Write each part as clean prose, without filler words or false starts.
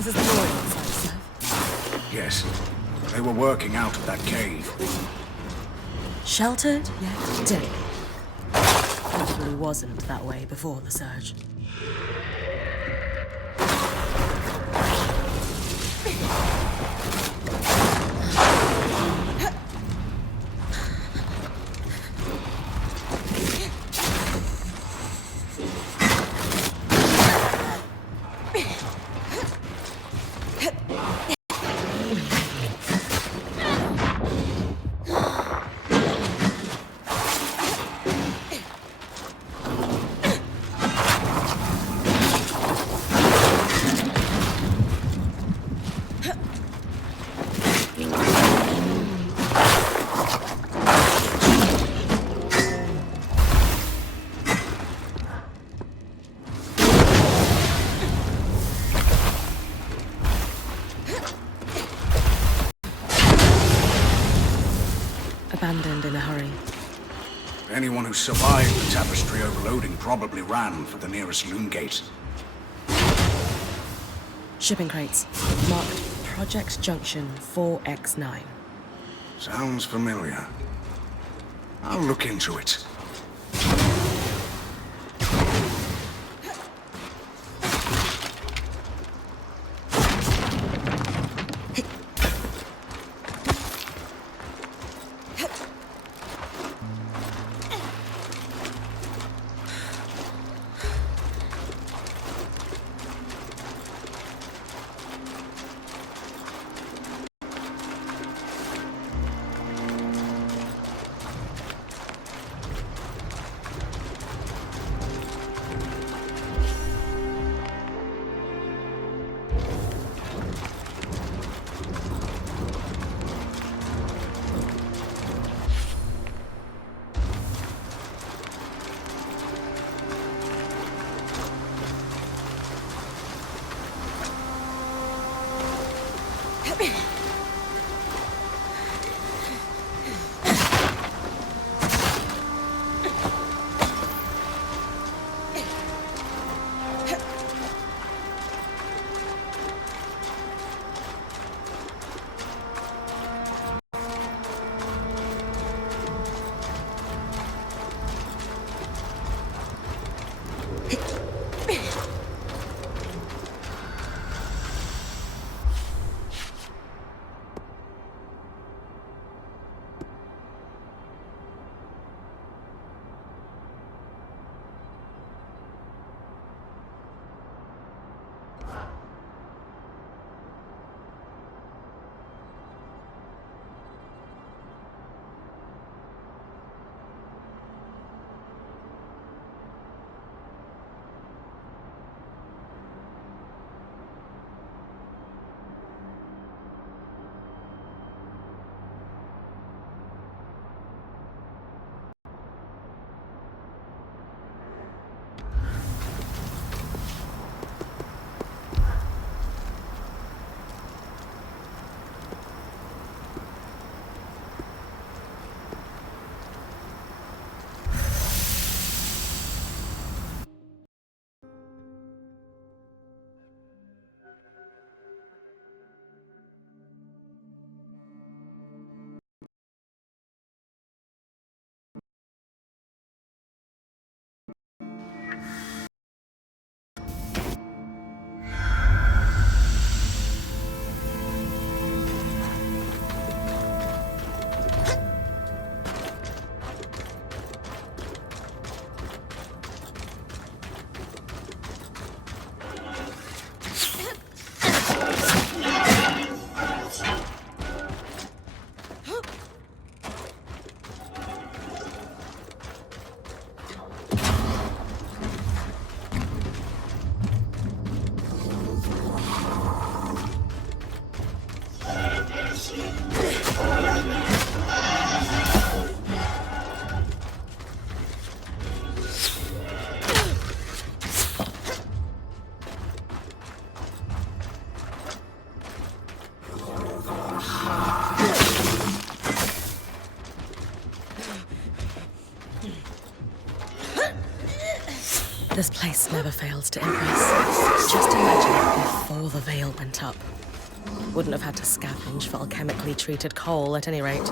This is the Royal site, sir. Yes. They were working out of that cave. Sheltered, yet deadly. Probably wasn't that way before the surge. Abandoned in a hurry. Anyone who survived the tapestry overloading probably ran for the nearest loom gate. Shipping crates. Marked Project Junction 4X9. Sounds familiar. I'll look into it. This place never fails to impress. Just imagine it before the veil went up. Wouldn't have had to scavenge for alchemically treated coal, at any rate.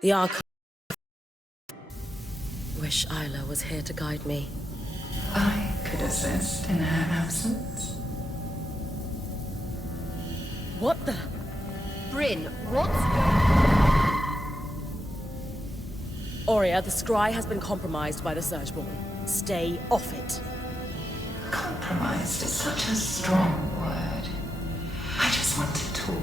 The Ark. Wish Isla was here to guide me. I could assist in her absence. What the? Bryn, what's... Aurea, the scry has been compromised by the Surgeborn. Stay off it. Compromised is such a strong word. I just want to talk.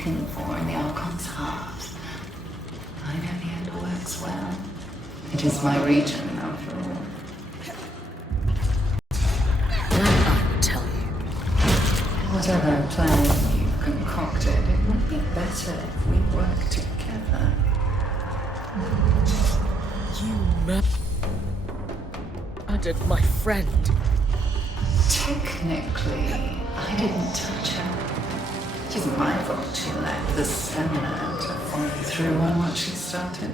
For in the Archon's heart. I know the end works well. It is my region, after all. Like I would tell you. Whatever plan you've concocted, it would be better if we worked together. You murdered my friend. Technically, I didn't touch her. It isn't my fault she lacked the stamina to follow through on what she started.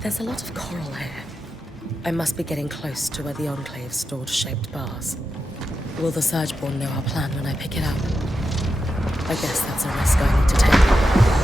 There's a lot of coral here. I must be getting close to where the Enclave stored shaped bars. Will the Surgeborn know our plan when I pick it up? I guess that's a risk I need to take.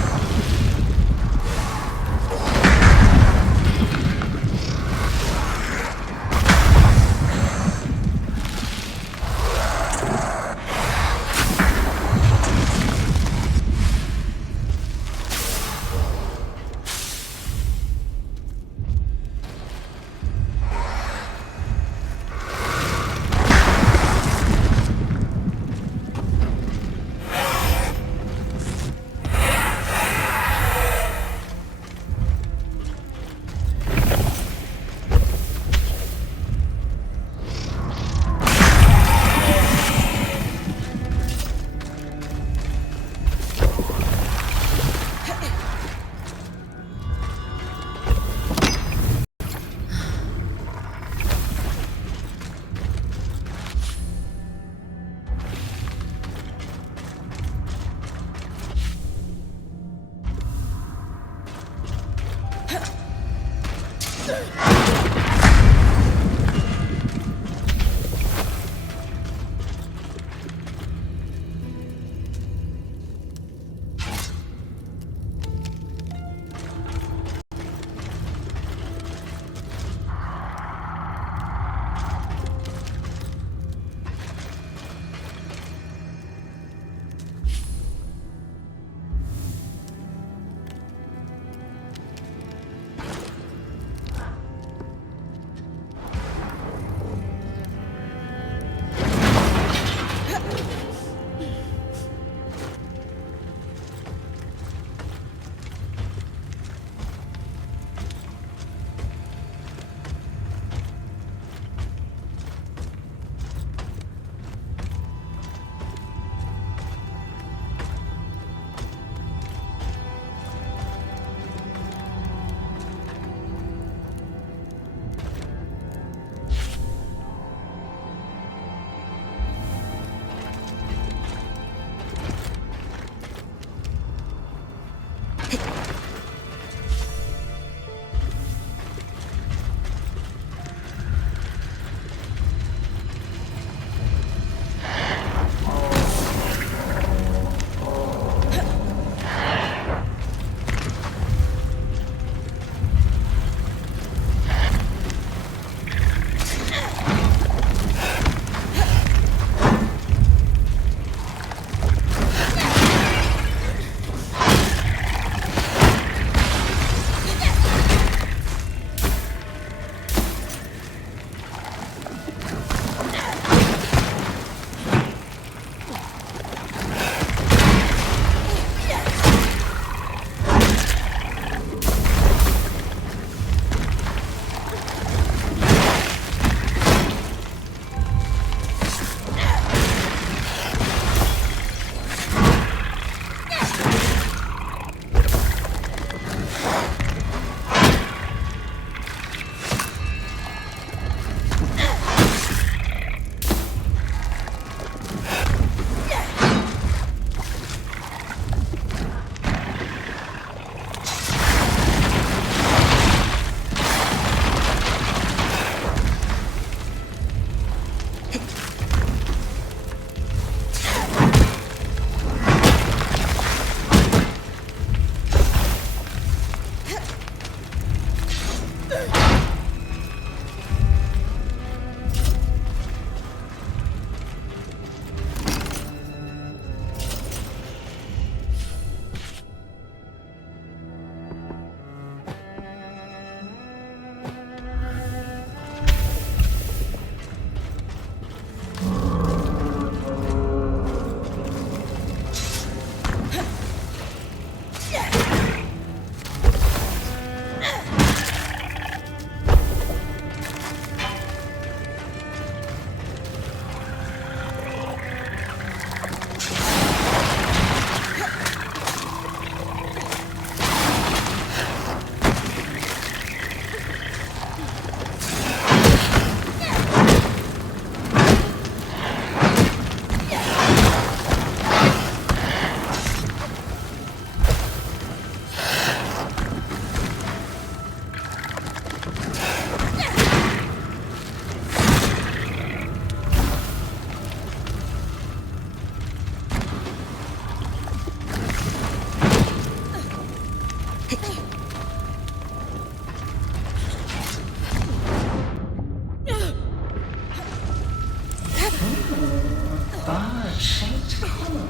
shaped coral.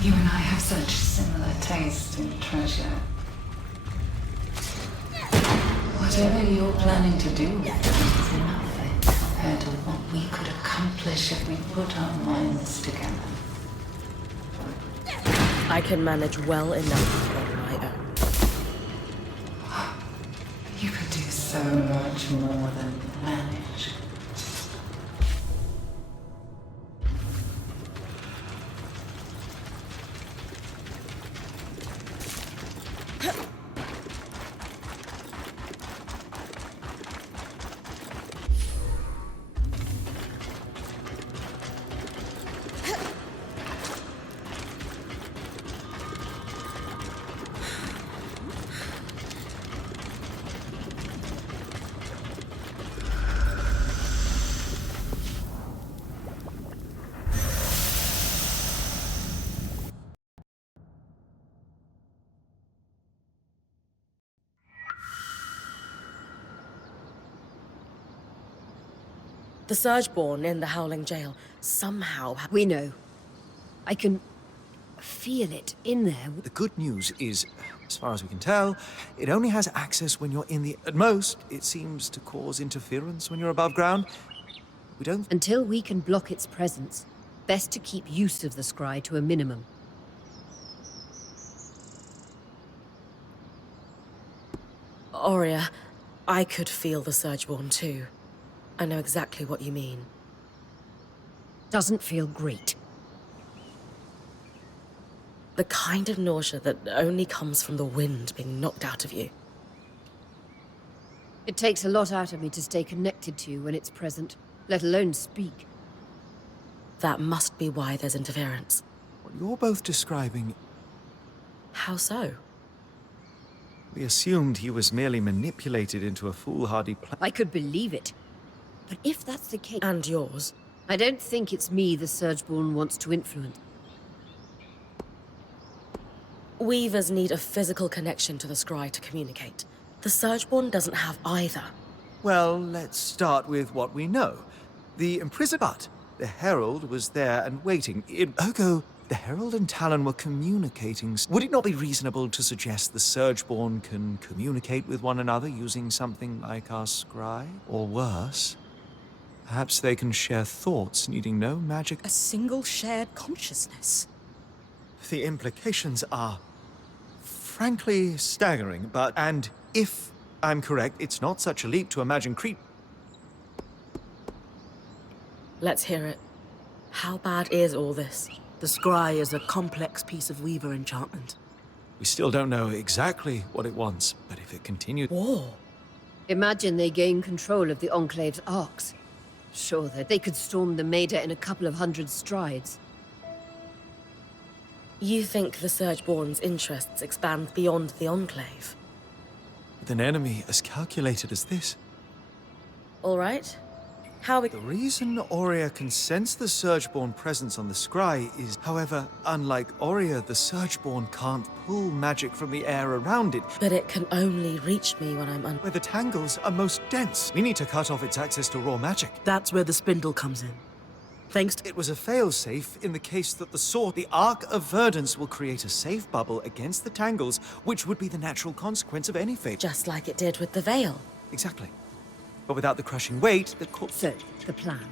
You and I have such similar taste in treasure. Whatever you're planning to do with it is nothing compared to what we could accomplish if we put our minds together. I can manage well enough on my own. You could do so much more than manage. The Surgeborn in the Howling Jail somehow... We know. I can feel it in there. The good news is, as far as we can tell, it only has access when you're in the... At most, it seems to cause interference when you're above ground. We don't... Until we can block its presence, best to keep use of the scry to a minimum. Aurea, I could feel the Surgeborn too. I know exactly what you mean. Doesn't feel great. The kind of nausea that only comes from the wind being knocked out of you. It takes a lot out of me to stay connected to you when it's present, let alone speak. That must be why there's interference. What you're both describing... How so? We assumed he was merely manipulated into a foolhardy plan. I could believe it. But if that's the case... And yours. I don't think it's me the Surgeborn wants to influence. Weavers need a physical connection to the scry to communicate. The Surgeborn doesn't have either. Well, let's start with what we know. The imprisoned... But the Herald was there and waiting. Ergo, the Herald and Talon were communicating. Would it not be reasonable to suggest the Surgeborn can communicate with one another using something like our scry? Or worse, perhaps they can share thoughts needing no magic... A single shared consciousness. The implications are frankly staggering, but... And if I'm correct, it's not such a leap to imagine Let's hear it. How bad is all this? The scry is a complex piece of Weaver enchantment. We still don't know exactly what it wants, but if it continued... War? Imagine they gain control of the Enclave's arcs. Sure that they could storm the Maida in a couple of hundred strides. You think the Surgeborn's interests expand beyond the Enclave? With an enemy as calculated as this... All right. How we... The reason Aurea can sense the Surgeborn presence on the scry is, however, unlike Aurea, the Surgeborn can't pull magic from the air around it. But it can only reach me when I'm Where the tangles are most dense. We need to cut off its access to raw magic. That's where the spindle comes in. Thanks to... It was a failsafe in the case that the Arc of Verdance, will create a safe bubble against the tangles, which would be the natural consequence of any fate. Just like it did with the Veil. Exactly. But without the crushing weight, So, the plan.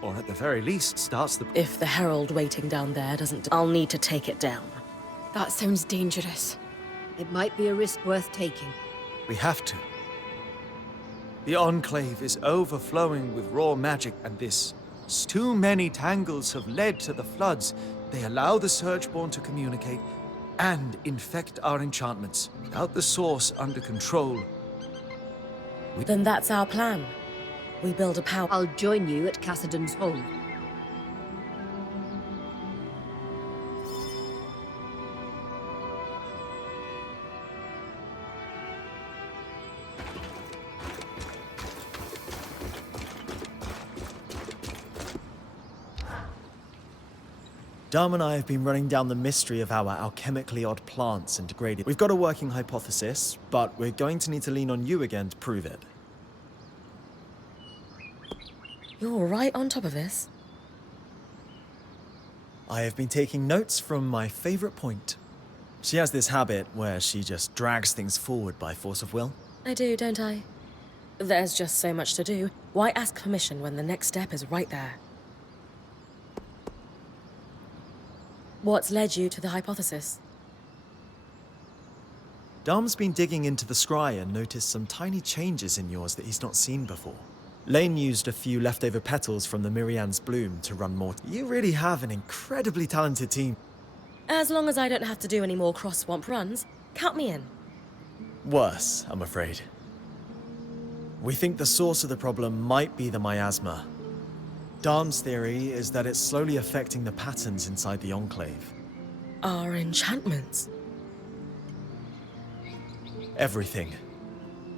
Or at the very least, starts the... If the Herald waiting down there doesn't... I'll need to take it down. That sounds dangerous. It might be a risk worth taking. We have to. The Enclave is overflowing with raw magic, and this... Too many tangles have led to the floods. They allow the Surgeborn to communicate and infect our enchantments. Without the source under control... Then that's our plan. We build a power... I'll join you at Cassidon's Hold. Dom and I have been running down the mystery of how our alchemically odd plants and degraded. We've got a working hypothesis, but we're going to need to lean on you again to prove it. You're right on top of this. I have been taking notes from my favorite point. She has this habit where she just drags things forward by force of will. I do, don't I? There's just so much to do. Why ask permission when the next step is right there? What's led you to the hypothesis? Dom's been digging into the scry and noticed some tiny changes in yours that he's not seen before. Lane used a few leftover petals from the Mirian's bloom to run more. You really have an incredibly talented team. As long as I don't have to do any more cross-swamp runs, count me in. Worse, I'm afraid. We think the source of the problem might be the miasma. Dom's theory is that it's slowly affecting the patterns inside the Enclave. Our enchantments. Everything.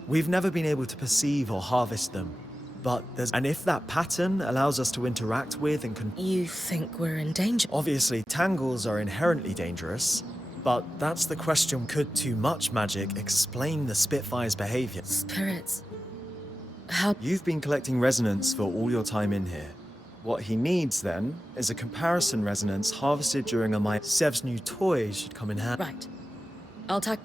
We've never been able to perceive or harvest them, but there's... And if that pattern allows us to interact with and You think we're in danger? Obviously, tangles are inherently dangerous, but that's the question. Could too much magic explain the Spitfire's behavior? Spirits. How... You've been collecting resonance for all your time in here. What he needs, then, is a comparison resonance harvested during a Sev's new toy should come in handy. Right. I'll tack...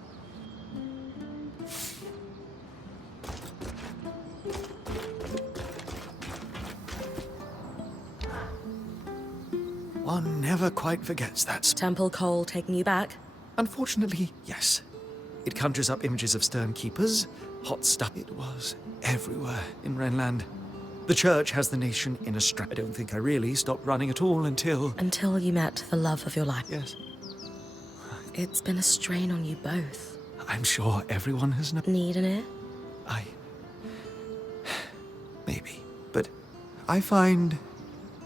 One never quite forgets that. Temple Cole taking you back? Unfortunately, yes. It conjures up images of stern keepers, hot stuff. It was everywhere in Renland. The church has the nation in a strap. I don't think I really stopped running at all until... Until you met the love of your life. Yes. It's been a strain on you both. I'm sure everyone has known. Need an ear? Maybe. But I find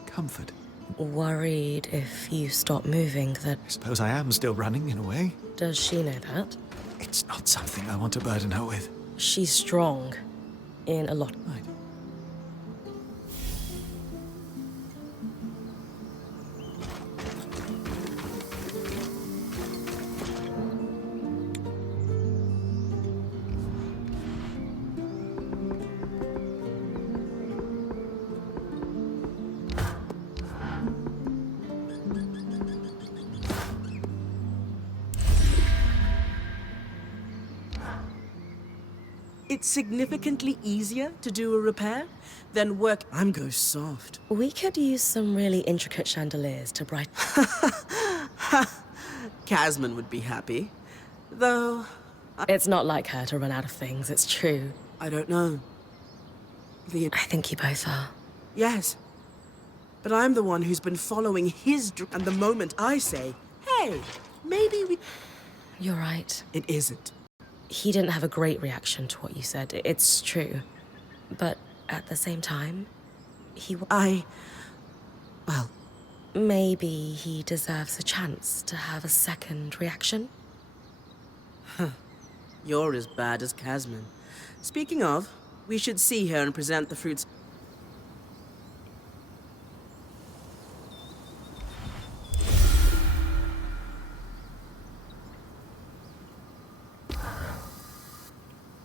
comfort. Worried if you stop moving that... I suppose I am still running in a way. Does she know that? It's not something I want to burden her with. She's strong. In a lot... Right. It's significantly easier to do a repair than work. I'm go soft. We could use some really intricate chandeliers to brighten... Casman would be happy. Though, It's not like her to run out of things, it's true. I don't know. I think you both are. Yes. But I'm the one who's been following his and the moment I say, hey, maybe we... You're right. It isn't. He didn't have a great reaction to what you said, it's true. But at the same time, Well... Maybe he deserves a chance to have a second reaction? You're as bad as Casman. Speaking of, we should see her and present the fruits.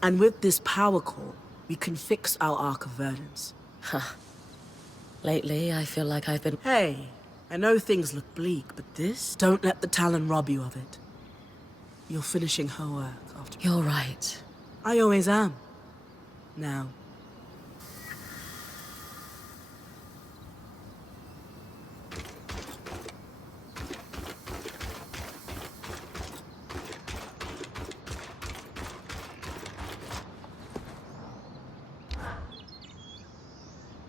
And with this power core, we can fix our Arc of Verdance. Lately, I feel like I've been... Hey, I know things look bleak, but this... Don't let the Talon rob you of it. You're finishing her work after... You're right. I always am. Now.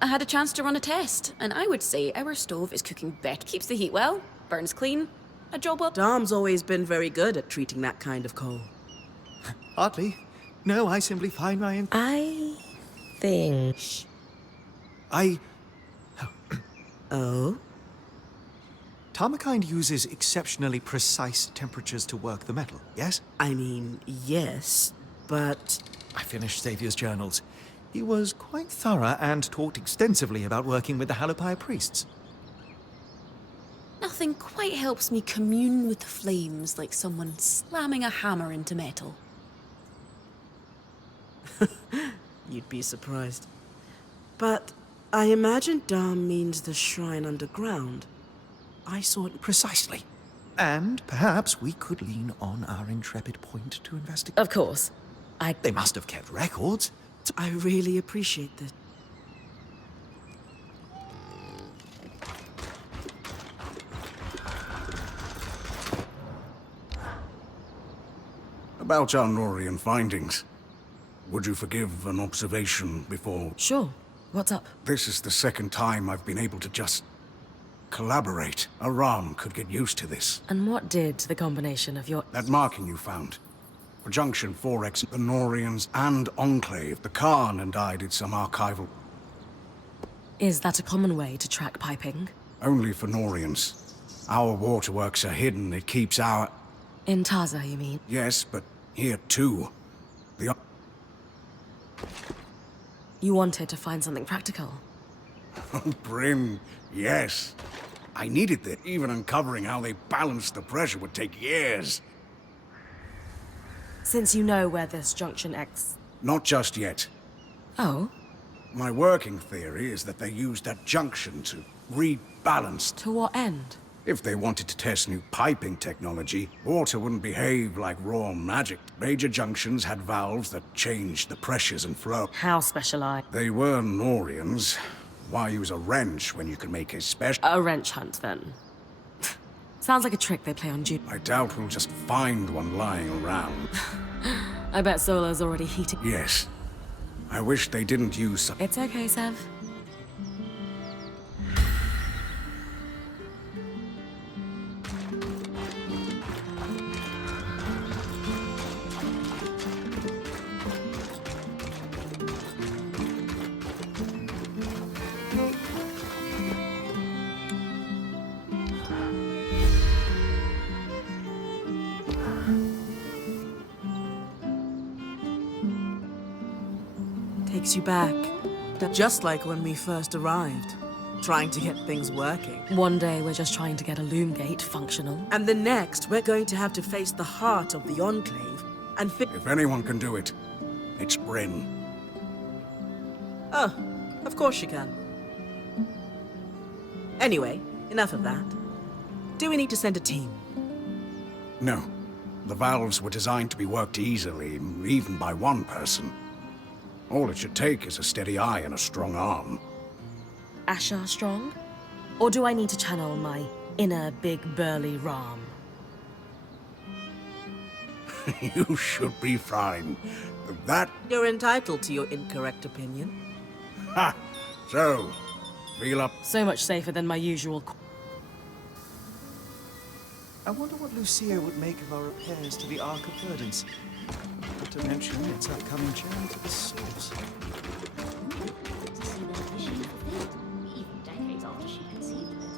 I had a chance to run a test, and I would say our stove is cooking better. Keeps the heat well, burns clean, a job well... Dom's always been very good at treating that kind of coal. Hardly. No, I simply find my... I think... Oh? Tarmakind uses exceptionally precise temperatures to work the metal, yes? I mean, yes, but... I finished Xavier's journals. He was quite thorough and talked extensively about working with the Halopire priests. Nothing quite helps me commune with the flames like someone slamming a hammer into metal. You'd be surprised. But I imagine Dom means the shrine underground. I saw it. Precisely. And perhaps we could lean on our intrepid point to investigate. Of course. They must have kept records. I really appreciate this. About our Norian findings. Would you forgive an observation before... Sure. What's up? This is the second time I've been able to just... collaborate. Aram could get used to this. And what did the combination of your... That marking you found. For Junction 4X, the Norians and Enclave, the Khan and I did some archival... Is that a common way to track piping? Only for Norians. Our waterworks are hidden. It keeps our... In Taza, you mean? Yes, but here too. The... You wanted to find something practical. Oh, Bryn, yes. I needed that. Even uncovering how they balanced the pressure would take years. Since you know where this Junction X... Not just yet. Oh? My working theory is that they used that junction to rebalance. To what end? If they wanted to test new piping technology, water wouldn't behave like raw magic. Major junctions had valves that changed the pressures and flow. How specialized? They were Norians. Why use a wrench when you can make a special... A wrench hunt, then. Sounds like a trick they play on June. I doubt we'll just find one lying around. I bet Solo's already heating... Yes. I wish they didn't use some... It's okay, Sev. Takes you back. Just like when we first arrived. Trying to get things working. One day we're just trying to get a loom gate functional. And the next, we're going to have to face the heart of the Enclave and If anyone can do it, it's Bryn. Oh, of course you can. Anyway, enough of that. Do we need to send a team? No. The valves were designed to be worked easily, even by one person. All it should take is a steady eye and a strong arm. Ashar strong? Or do I need to channel my inner big burly Ram? You should be fine. That... You're entitled to your incorrect opinion. Ha! So, feel up. So much safer than my usual... I wonder what Lucia would make of our repairs to the Ark of Verdance. Not to mention its upcoming journey to the source. Even decades after she conceived of it.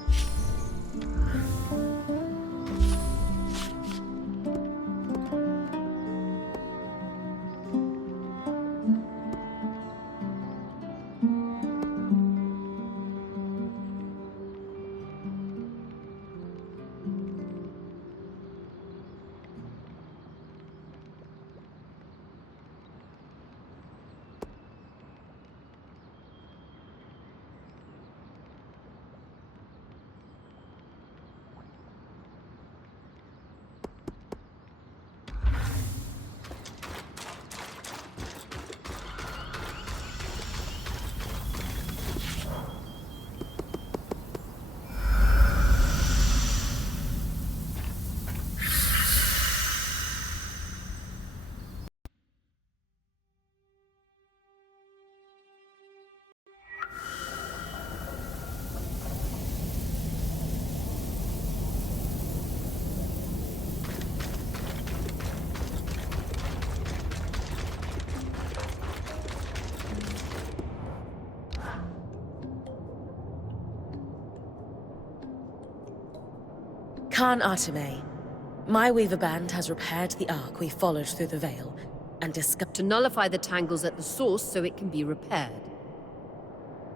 Khan Arteme, my Weaver Band has repaired the Ark we followed through the Veil and discovered To nullify the tangles at the source so it can be repaired.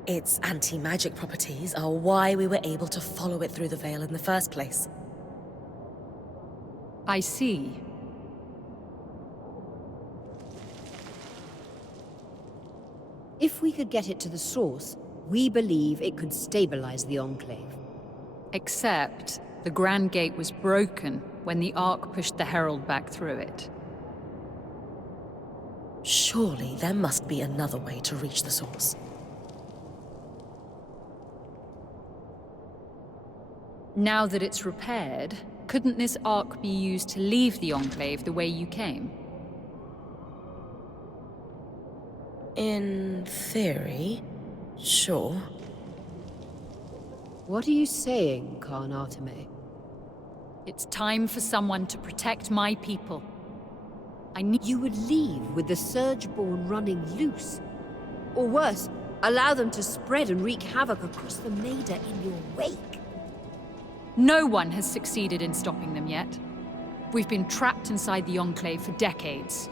its anti-magic properties are why we were able to follow it through the Veil in the first place. I see. If we could get it to the source, we believe it could stabilize the Enclave. Except the Grand Gate was broken when the Ark pushed the Herald back through it. Surely there must be another way to reach the source. Now that it's repaired, couldn't this Ark be used to leave the Enclave the way you came? In theory, sure. What are you saying, Khan Arteme? It's time for someone to protect my people. I need— You would leave with the Surgeborn running loose? Or worse, allow them to spread and wreak havoc across the Maida in your wake? No one has succeeded in stopping them yet. We've been trapped inside the Enclave for decades.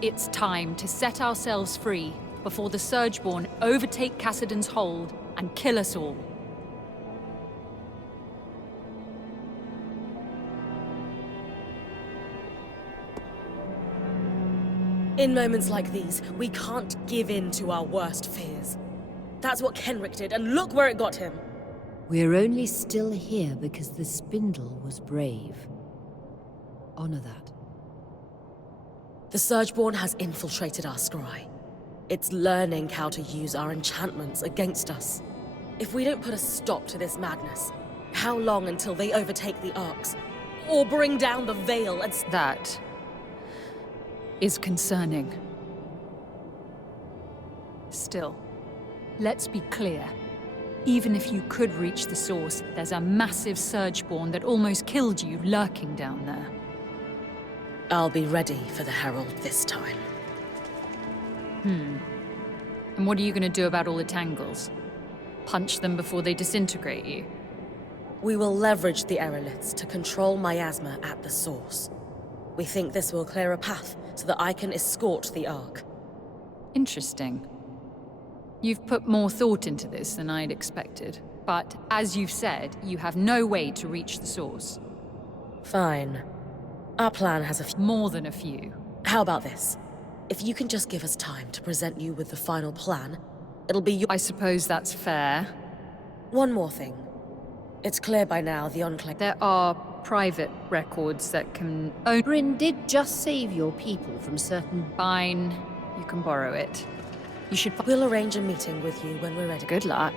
It's time to set ourselves free before the Surgeborn overtake Cassidon's hold and kill us all. In moments like these, we can't give in to our worst fears. That's what Kenrick did, and look where it got him. We're only still here because the Spindle was brave. Honor that. The Surgeborn has infiltrated our scry. It's learning how to use our enchantments against us. If we don't put a stop to this madness, how long until they overtake the Arks? Or bring down the Veil and... That is concerning. Still, let's be clear. Even if you could reach the source, there's a massive Surgeborn that almost killed you lurking down there. I'll be ready for the Herald this time. And what are you going to do about all the Tangles? Punch them before they disintegrate you? We will leverage the Aeroliths to control miasma at the source. We think this will clear a path so that I can escort the Ark. Interesting. You've put more thought into this than I'd expected. But, as you've said, you have no way to reach the source. Fine. Our plan has a few... More than a few. How about this? If you can just give us time to present you with the final plan, it'll be your... I suppose that's fair. One more thing. It's clear by now the Enclave... There are private records that can own... Bryn did just save your people from certain... Fine. You can borrow it. You should... We'll arrange a meeting with you when we're ready. Good luck.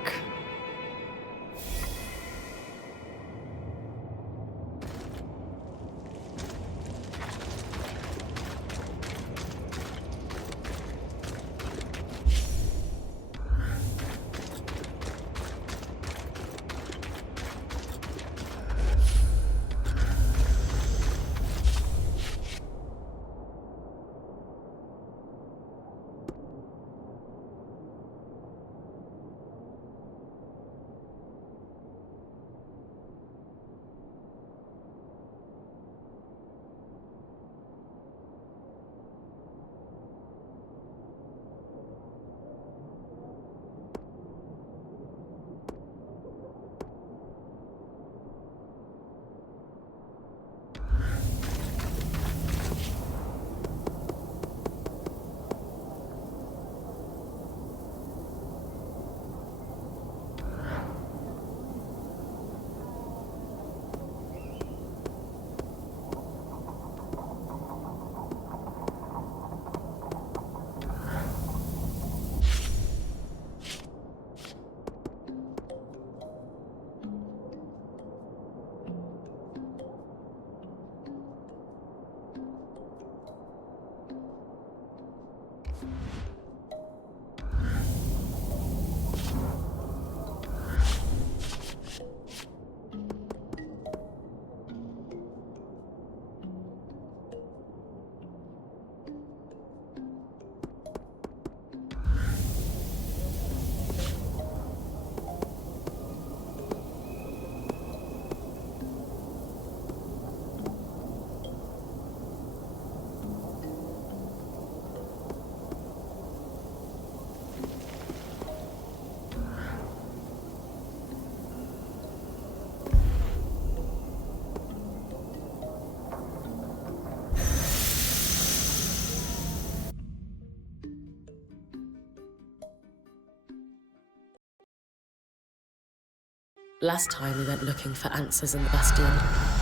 Last time we went looking for answers in the Bastion.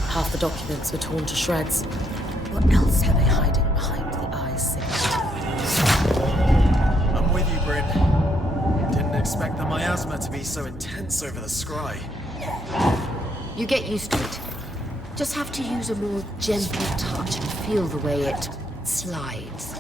Half the documents were torn to shreds. What else are they hiding behind the eyes? I'm with you, Bryn. Didn't expect the miasma to be so intense over the scry. You get used to it. Just have to use a more gentle touch and feel the way it slides.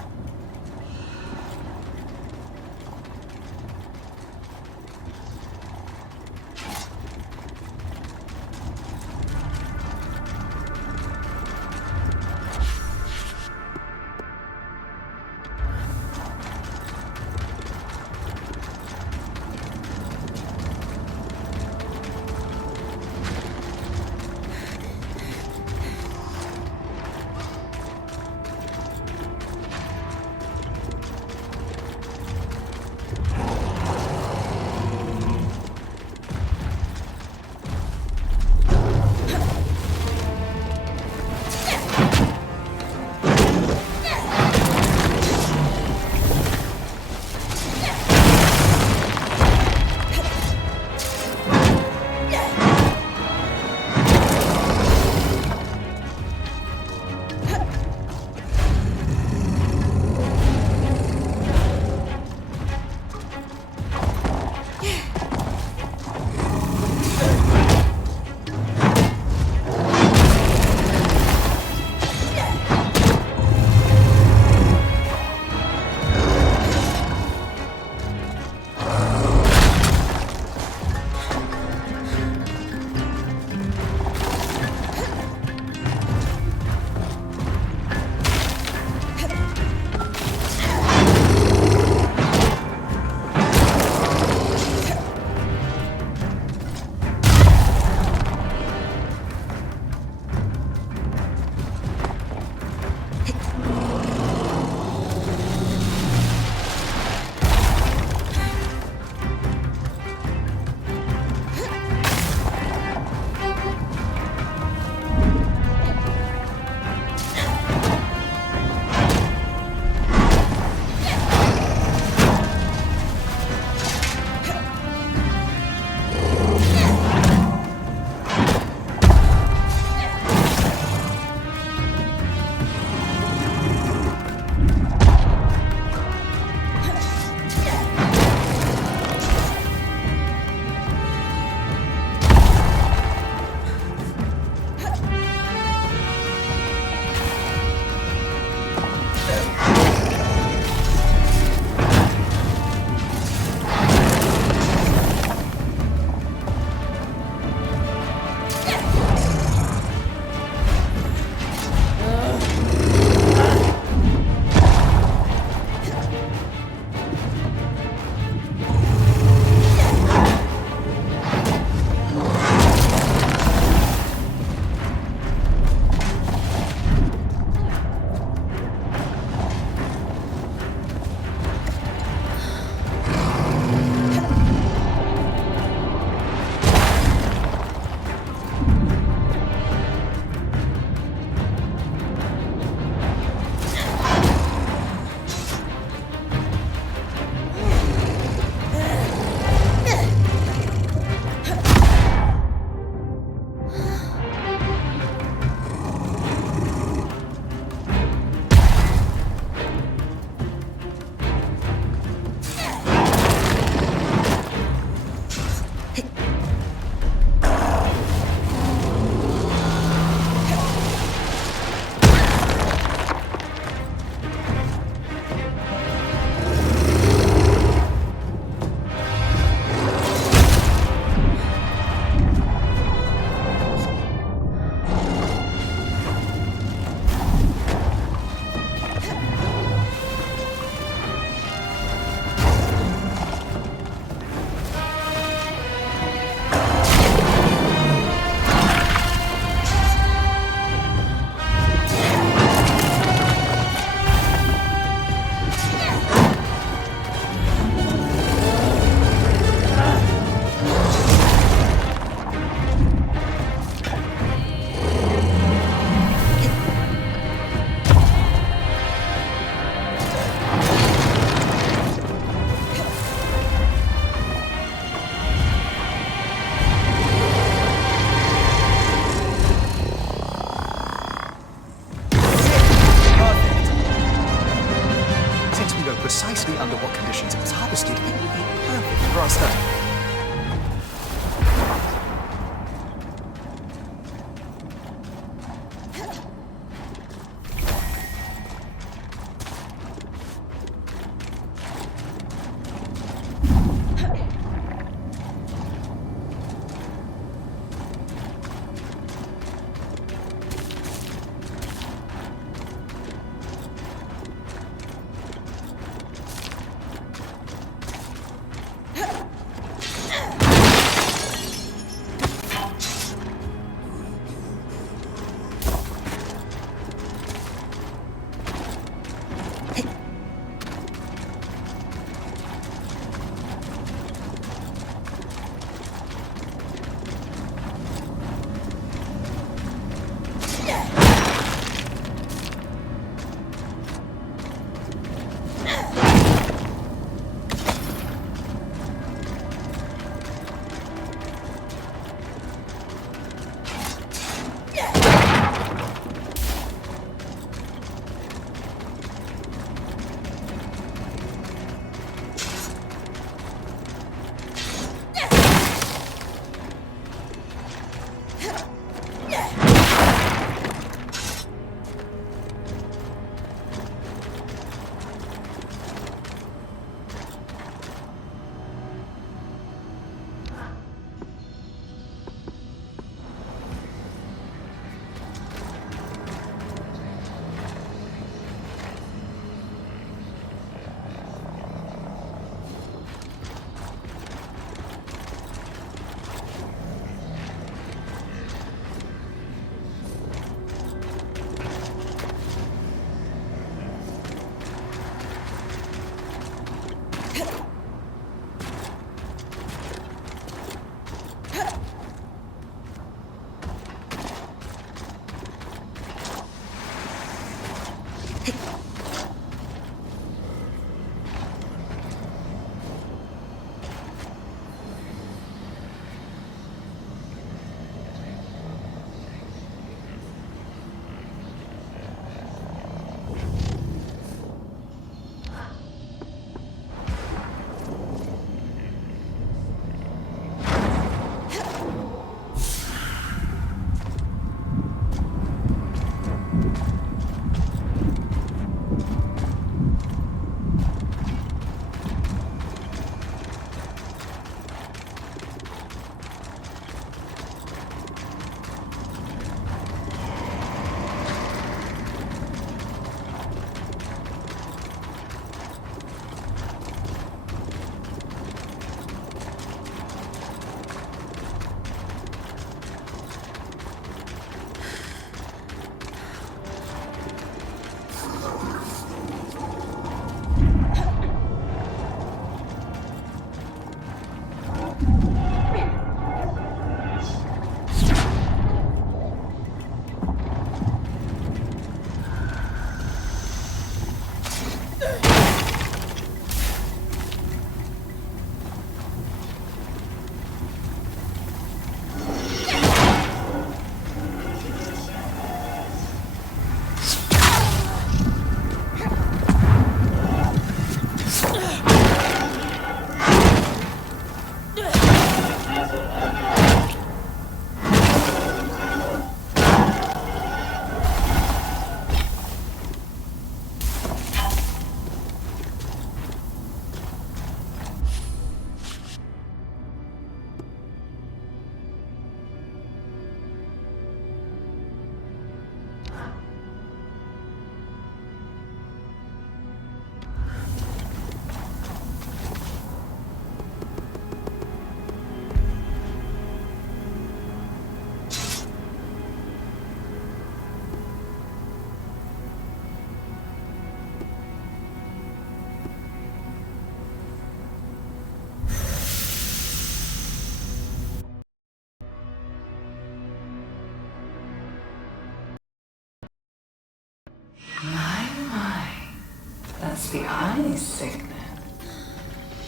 the eye signet.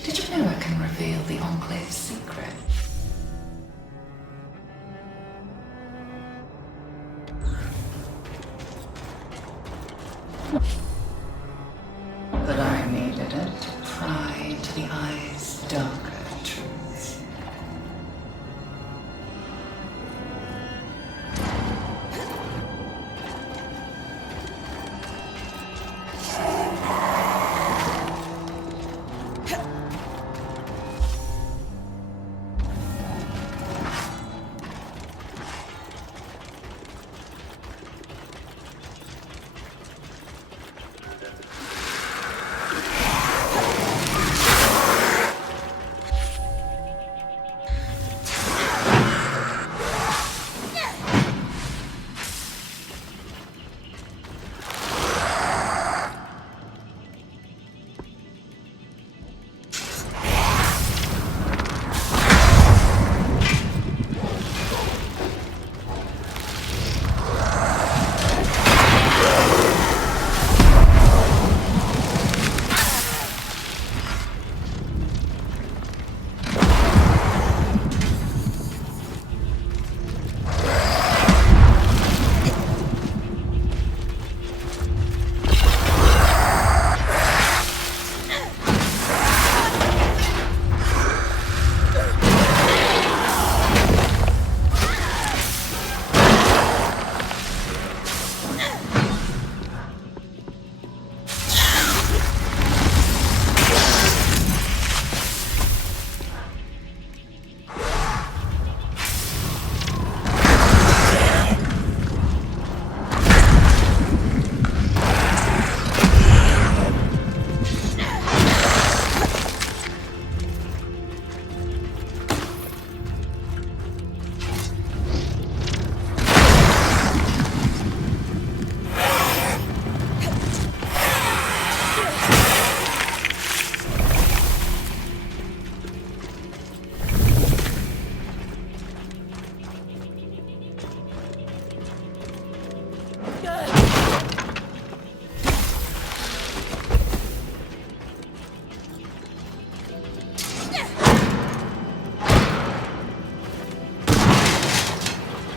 Did you know I can reveal the Enclave's secret? But I needed it to pry into the eye's darker truths.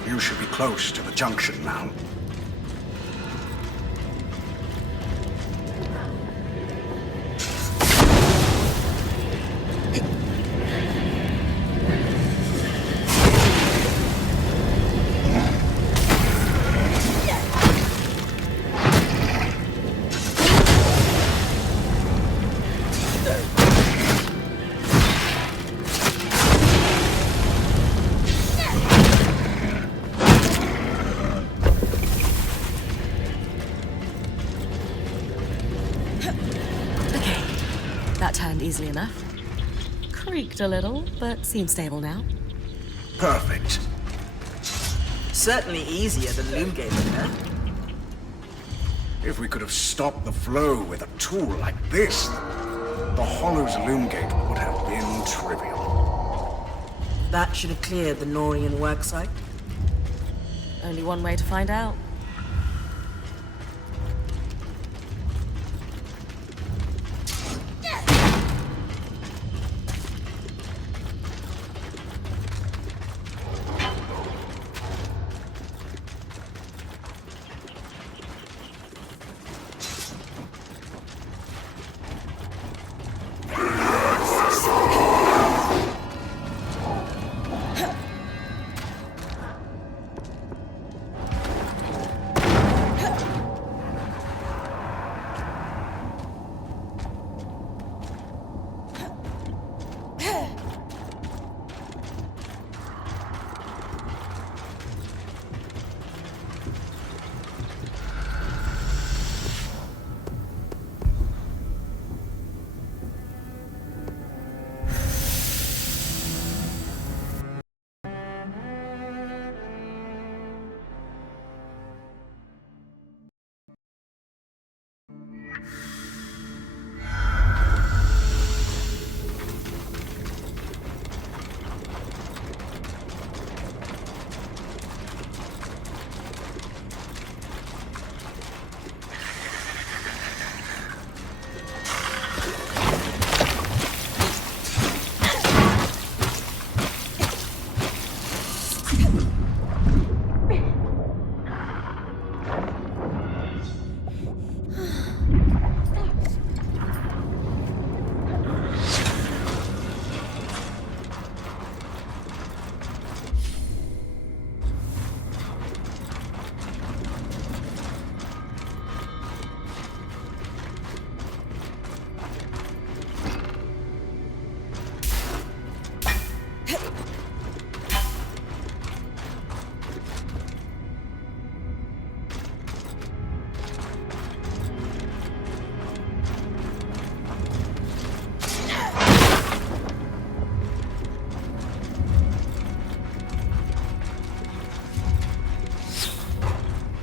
You should be close to the junction now. That turned easily enough. Creaked a little, but seems stable now. Perfect. Certainly easier than Loomgate, huh? If we could have stopped the flow with a tool like this, the Hollow's Loomgate would have been trivial. That should have cleared the Norian worksite. Only one way to find out.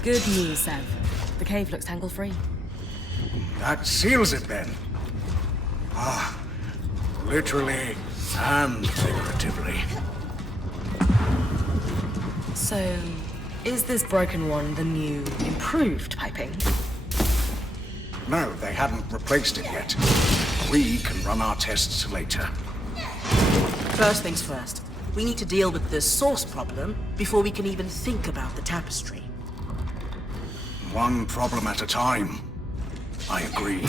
Good news, Sev. The cave looks tangle-free. That seals it then. Ah, literally and figuratively. So, is this broken one the new, improved piping? No, they hadn't replaced it yet. We can run our tests later. First things first. We need to deal with the source problem before we can even think about the tapestry. One problem at a time. I agree.